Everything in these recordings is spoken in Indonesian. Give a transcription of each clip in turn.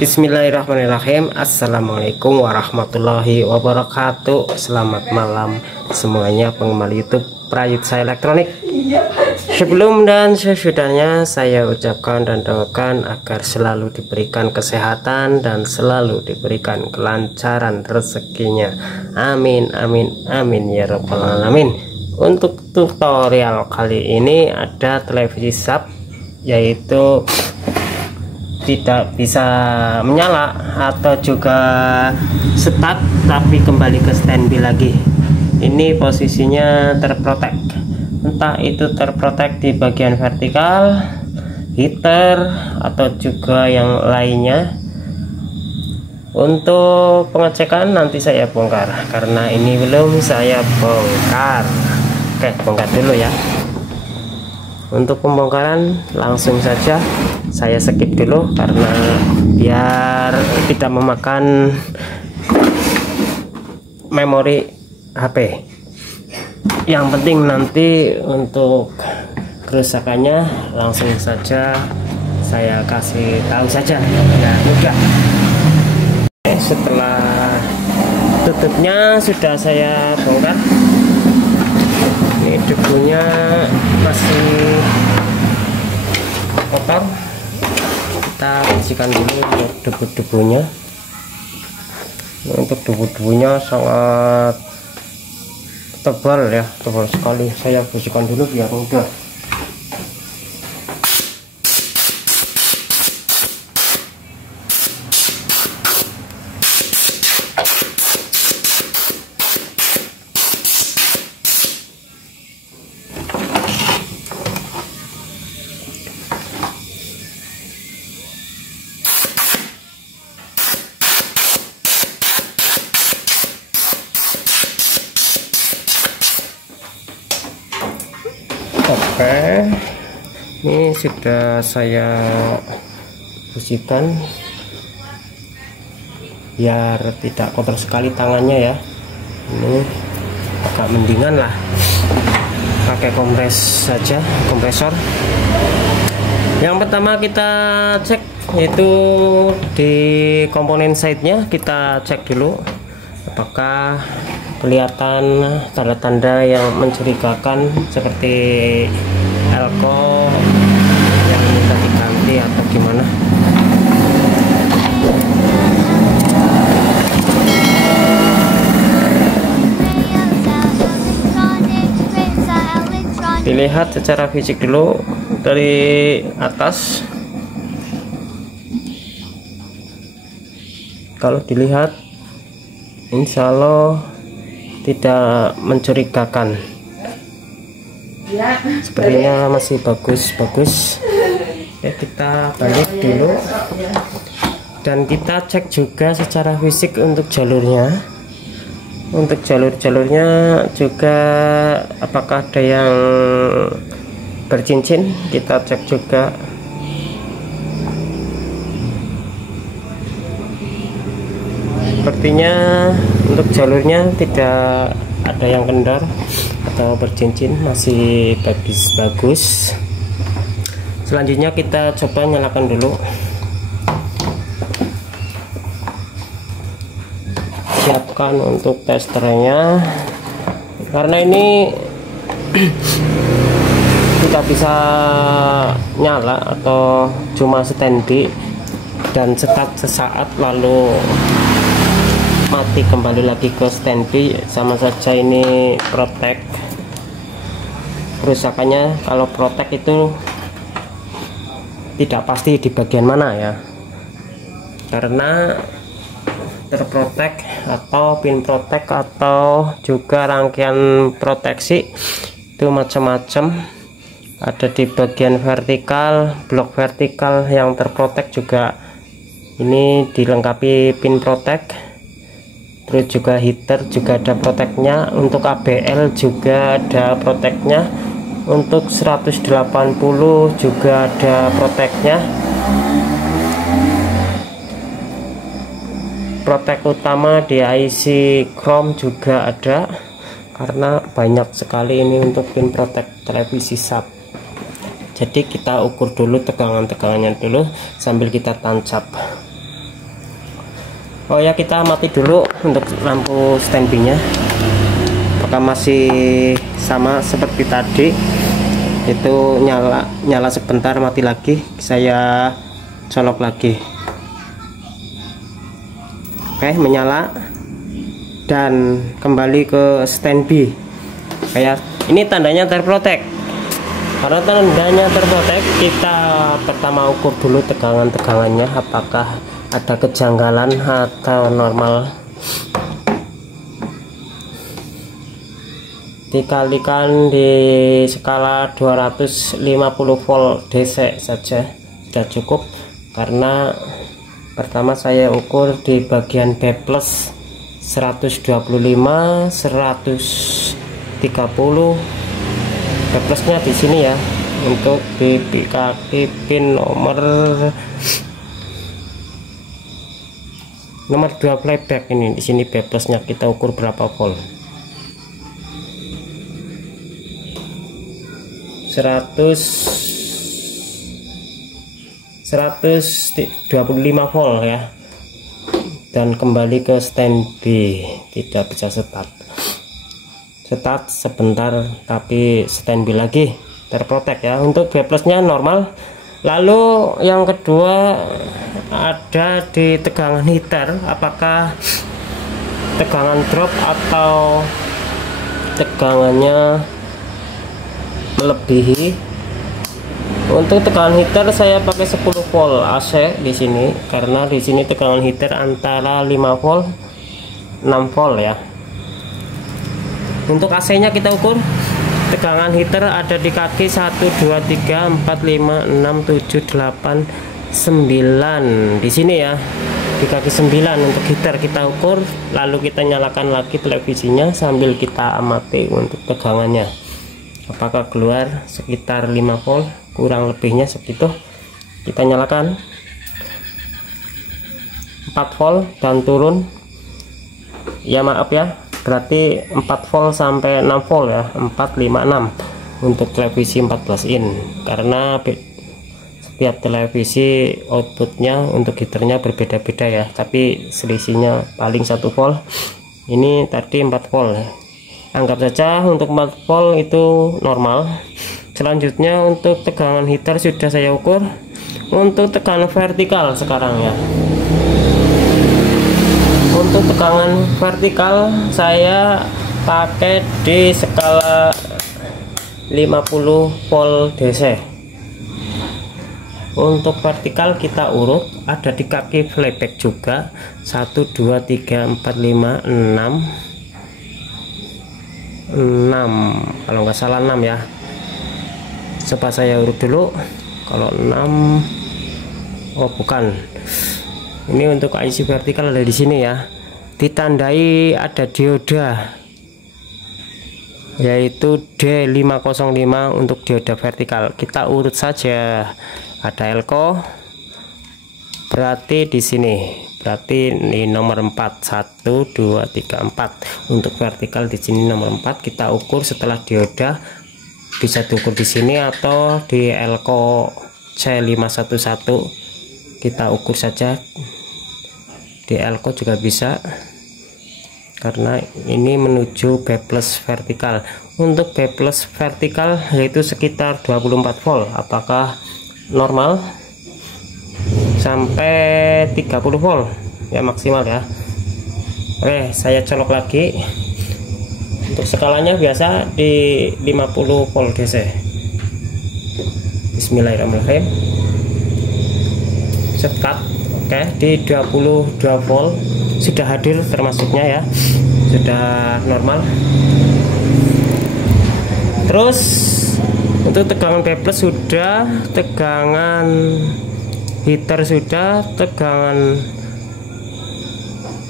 Bismillahirrahmanirrahim. Assalamualaikum warahmatullahi wabarakatuh. Selamat malam semuanya penggemar YouTube Prayuta Elektronik. Sebelum dan sesudahnya saya ucapkan dan doakan agar selalu diberikan kesehatan dan selalu diberikan kelancaran rezekinya. Amin amin amin ya rabbal alamin. Untuk tutorial kali ini ada televisi sub, yaitu tidak bisa menyala atau juga stuck tapi kembali ke standby lagi. Ini posisinya terprotek, entah itu terprotek di bagian vertikal, heater, atau juga yang lainnya. Untuk pengecekan nanti saya bongkar, karena ini belum saya bongkar. Oke, bongkar dulu ya. Untuk pembongkaran langsung saja saya skip dulu karena biar tidak memakan memori HP. Yang penting nanti untuk kerusakannya langsung saja saya kasih tahu saja ya, mudah. Setelah tutupnya sudah saya bongkar, ini debunya masih kotor. Kita bersihkan dulu untuk debu-debunya. Untuk debu-debunya sangat tebal ya, tebal sekali. Saya bersihkan dulu biar mudah. Oke, ini sudah saya bersihkan biar tidak kotor sekali tangannya ya. Ini agak mendingan lah pakai kompresor. Yang pertama kita cek itu di komponen side-nya, kita cek dulu apakah kelihatan tanda-tanda yang mencurigakan seperti elko yang minta diganti atau gimana. Dilihat secara fisik dulu dari atas. Kalau dilihat insya Allah tidak mencurigakan, sepertinya masih bagus. Ya, kita balik dulu dan kita cek juga secara fisik untuk jalurnya. Untuk jalurnya juga apakah ada yang bercincin, kita cek juga. Sepertinya untuk jalurnya tidak ada yang kendor atau bercincin, masih bagus. Selanjutnya kita coba nyalakan dulu. Siapkan untuk testernya, karena ini tidak bisa nyala atau cuma standby dan start sesaat lalu mati kembali lagi ke standby, sama saja ini protek. Kerusakannya kalau protek itu tidak pasti di bagian mana ya, karena terprotek atau pin protek atau juga rangkaian proteksi itu macam-macam. Ada di bagian vertikal, blok vertikal yang terprotek juga ini dilengkapi pin protek. Terus juga heater juga ada proteknya, untuk ABL juga ada proteknya, untuk 180 juga ada proteknya. Protek utama di IC Chrome juga ada, karena banyak sekali ini untuk pin protek televisi sub. Jadi kita ukur dulu tegangannya dulu sambil kita tancap. Oh ya, kita mati dulu untuk lampu standby-nya. Apakah masih sama seperti tadi? Itu nyala sebentar, mati lagi. Saya colok lagi. Oke, menyala dan kembali ke standby. Kayak ini tandanya terprotek. Karena tandanya terprotek, kita pertama ukur dulu tegangannya, apakah ada kejanggalan atau normal. Dikalikan di skala 250 volt DC saja sudah cukup, karena pertama saya ukur di bagian B plus 125 130. B plusnya di sini ya, untuk di kaki pin nomor 2 playback ini. Di sini B plusnya kita ukur berapa volt. 125 volt ya, dan kembali ke standby. Tidak bisa start sebentar, tapi standby lagi, terprotek ya. Untuk B plusnya normal. Lalu yang kedua ada di tegangan heater, apakah tegangan drop atau tegangannya melebihi. Untuk tegangan heater saya pakai 10 volt AC di sini, karena di sini tegangan heater antara 5 volt 6 volt ya. Untuk AC nya kita ukur tegangan heater ada di kaki 1 2 3 4 5 6 7 8 9 di sini ya, di kaki 9 untuk heater kita ukur. Lalu kita nyalakan lagi televisinya sambil kita amati untuk tegangannya, apakah keluar sekitar 5 volt, kurang lebihnya segitu. Kita nyalakan 4 volt dan turun ya, maaf ya, berarti 4 volt sampai 6 volt ya, 4 5 6 untuk televisi 14 in, karena setiap televisi outputnya untuk heaternya berbeda-beda ya, tapi selisihnya paling 1 volt. Ini tadi 4 volt ya, anggap saja untuk 4 volt itu normal. Selanjutnya untuk tegangan heater sudah saya ukur. Untuk tegangan vertikal sekarang ya, untuk tegangan vertikal saya pakai di skala 50 volt DC. Untuk vertikal kita urut, ada di kaki playback juga 1 2 3 4 5 6 kalau nggak salah 6 ya. Coba saya urut dulu. Kalau 6, oh bukan, ini untuk IC vertikal ada di sini ya, ditandai ada dioda yaitu D505 untuk dioda vertikal. Kita urut saja. Ada elko, berarti di sini, berarti ini nomor 4 1 2 3 4. Untuk vertikal di sini nomor 4. Kita ukur setelah dioda, bisa diukur di sini atau di elko C511. Kita ukur saja di elko juga bisa, karena ini menuju B plus vertikal. Untuk B plus vertikal yaitu sekitar 24 volt, apakah normal sampai 30 volt ya maksimal ya. Oke, saya colok lagi. Untuk skalanya biasa di 50 volt DC. Bismillahirrahmanirrahim. Start. Oke, di 22 volt sudah hadir termasuknya ya, sudah normal. Terus untuk tegangan B plus sudah, tegangan heater sudah, tegangan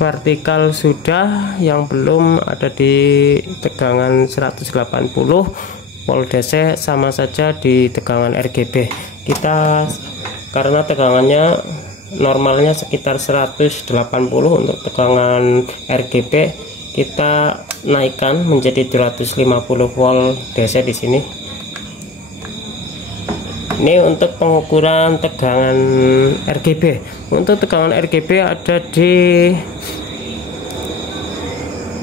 vertikal sudah. Yang belum ada di tegangan 180 volt DC, sama saja di tegangan RGB. Kita karena tegangannya normalnya sekitar 180, untuk tegangan RGB kita naikkan menjadi 250 volt DC di sini. Ini untuk pengukuran tegangan RGB. Untuk tegangan RGB ada di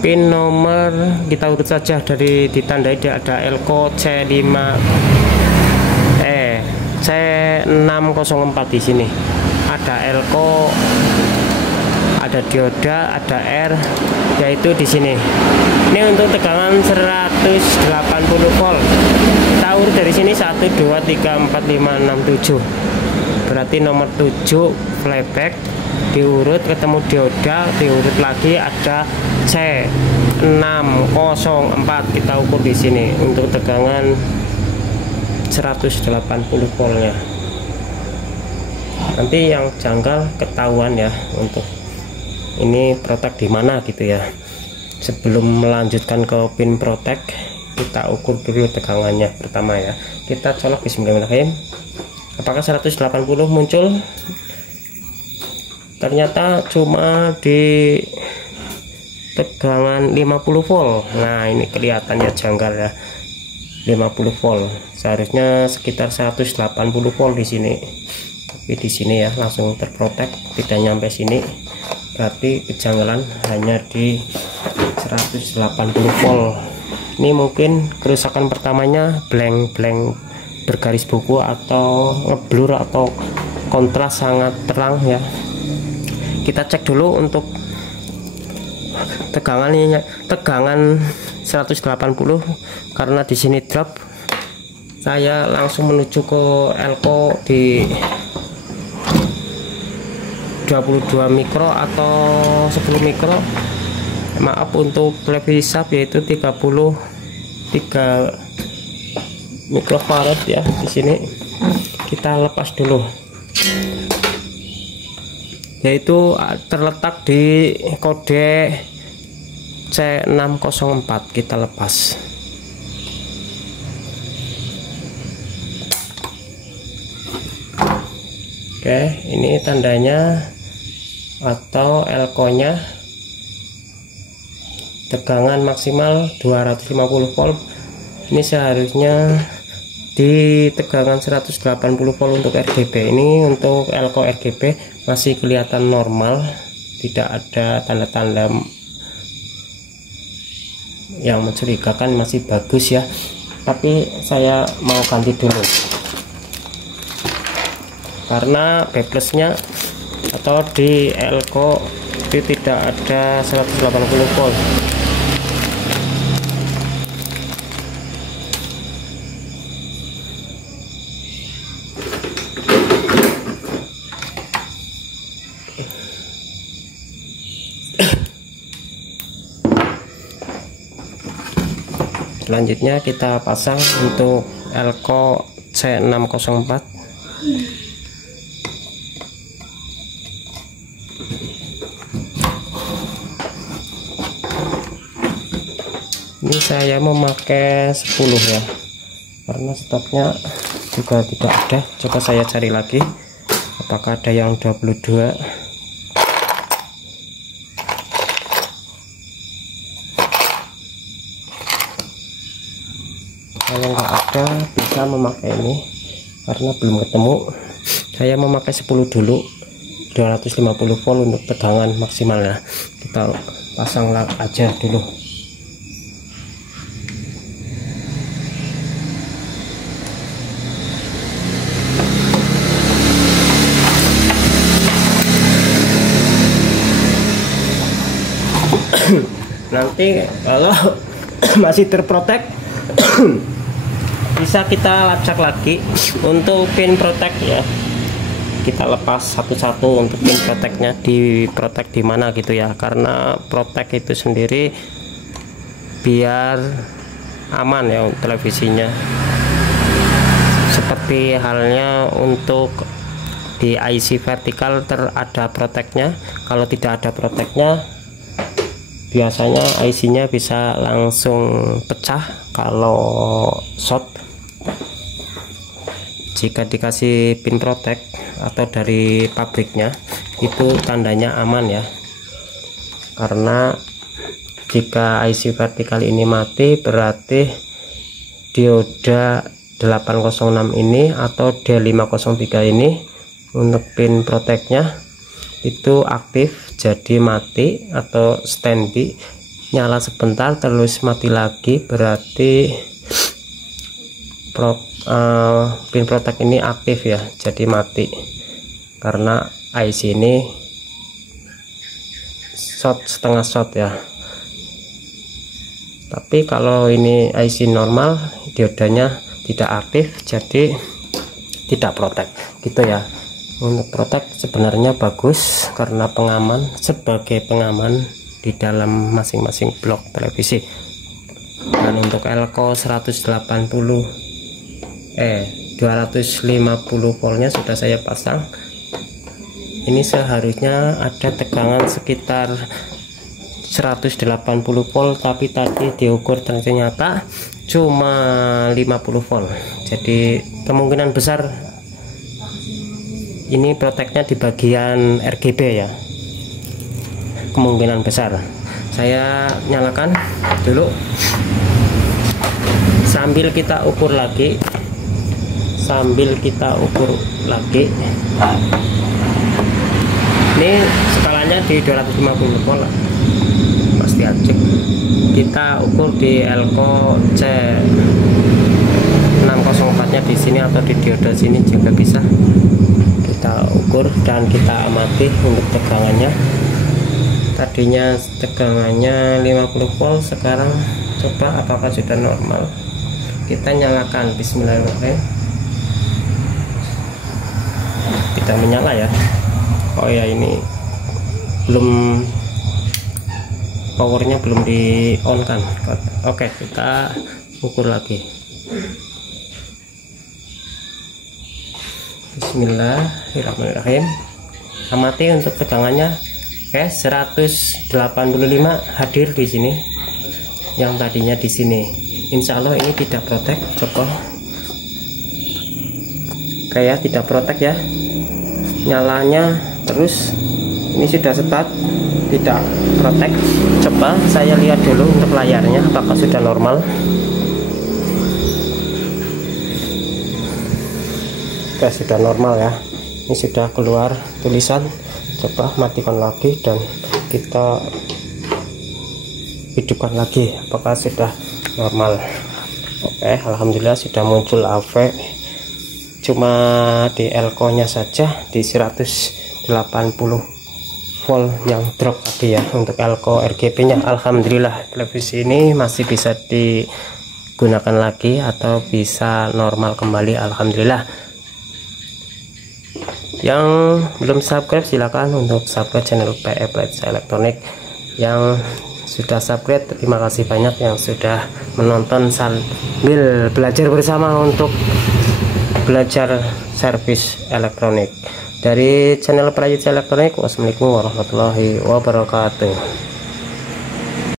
pin nomor, kita urut saja dari ditandai, dia ada Elco C604 di sini. Ada Elco, ada dioda, ada R, yaitu di sini. Ini untuk tegangan 180 volt. Kita urut dari sini 1 2 3 4 5 6 7. Berarti nomor 7 flyback, diurut ketemu dioda, diurut lagi ada C604. Kita ukur di sini untuk tegangan 180 voltnya. Nanti yang janggal ketahuan ya, untuk ini protek di mana gitu ya. Sebelum melanjutkan ke pin protek, kita ukur dulu tegangannya pertama ya. Kita colok, bismillahirrahmanirrahim. Apakah 180 muncul? Ternyata cuma di tegangan 50 volt. Nah, ini kelihatannya janggal ya. 50 volt. Seharusnya sekitar 180 volt di sini. Tapi di sini ya langsung terprotek, tidak nyampe sini. Berarti kejanggalan hanya di 180 volt. Ini mungkin kerusakan pertamanya blank bergaris buku atau ngeblur atau kontras sangat terang ya. Kita cek dulu untuk tegangan 180, karena di sini drop. Saya langsung menuju ke Elco di 22 mikro atau 10 mikro. Maaf untuk lebih hisap, yaitu 33 mikrofarad ya. Di sini kita lepas dulu, yaitu terletak di kode C604. Kita lepas. Oke, ini tandanya atau Elco nya tegangan maksimal 250 volt. Ini seharusnya di tegangan 180 volt untuk RGB. Ini untuk Elco RGB masih kelihatan normal, tidak ada tanda-tanda yang mencurigakan, masih bagus ya. Tapi saya mau ganti dulu karena backplusnya atau di Elco itu tidak ada 180 volt. Selanjutnya kita pasang untuk Elco C604. Ini saya memakai 10 ya, karena stoknya juga tidak ada. Coba saya cari lagi apakah ada yang 22. Kalau nggak ada, bisa memakai ini, karena belum ketemu. Saya memakai 10 dulu, 250 volt untuk tegangan maksimalnya. Kita pasang aja dulu. Nanti kalau masih terprotek bisa kita lacak lagi untuk pin protek ya. Kita lepas satu-satu untuk pin proteknya, di protek di mana gitu ya, karena protek itu sendiri biar aman ya untuk televisinya. Seperti halnya untuk di IC vertikal ada proteknya. Kalau tidak ada proteknya, biasanya IC-nya bisa langsung pecah kalau short. Jika dikasih pin protek atau dari pabriknya, itu tandanya aman ya. Karena jika IC vertikal ini mati, berarti dioda 806 ini atau D503 ini untuk pin proteknya itu aktif jadi mati atau standby, nyala sebentar terus mati lagi, berarti pin protek ini aktif ya, jadi mati karena IC ini setengah short ya. Tapi kalau ini IC normal, diodanya tidak aktif, jadi tidak protek gitu ya. Untuk protek sebenarnya bagus karena pengaman, sebagai pengaman di dalam masing-masing blok televisi. Dan untuk elko 250 voltnya sudah saya pasang. Ini seharusnya ada tegangan sekitar 180 volt, tapi tadi diukur ternyata cuma 50 volt. Jadi kemungkinan besar ini proteknya di bagian RGB ya, kemungkinan besar. Saya nyalakan dulu sambil kita ukur lagi, ini skalanya di 250 volt pasti acek. Kita ukur di elko C604 nya di sini atau di dioda sini juga bisa kita ukur dan kita amati untuk tegangannya. Tadinya tegangannya 50 volt, sekarang coba apakah sudah normal. Kita nyalakan, bismillahirrahmanirrahim. Kita menyala ya. Oh ya, ini belum, powernya belum di on kan. Oke, kita ukur lagi. Bismillahirrahmanirrahim. Amati untuk tegangannya. Oke, 185 hadir di sini. Yang tadinya di sini. Insya Allah ini tidak protek. Coba. Kayak tidak protek ya. Nyalanya terus. Ini sudah start, tidak protek. Coba saya lihat dulu untuk layarnya apakah sudah normal. Oke, sudah normal ya. Ini sudah keluar tulisan. Coba matikan lagi dan kita hidupkan lagi apakah sudah normal. Oke, alhamdulillah sudah muncul AV. Cuma di elko nya saja di 180 volt yang drop tadi ya. Untuk elko RGB nya alhamdulillah televisi ini masih bisa digunakan lagi atau bisa normal kembali, alhamdulillah. Yang belum subscribe silakan untuk subscribe channel PE Prayitsa Elektronik. Yang sudah subscribe terima kasih banyak, yang sudah menonton sambil belajar bersama untuk belajar servis elektronik dari channel Prayitsa Elektronik. Wassalamualaikum warahmatullahi wabarakatuh.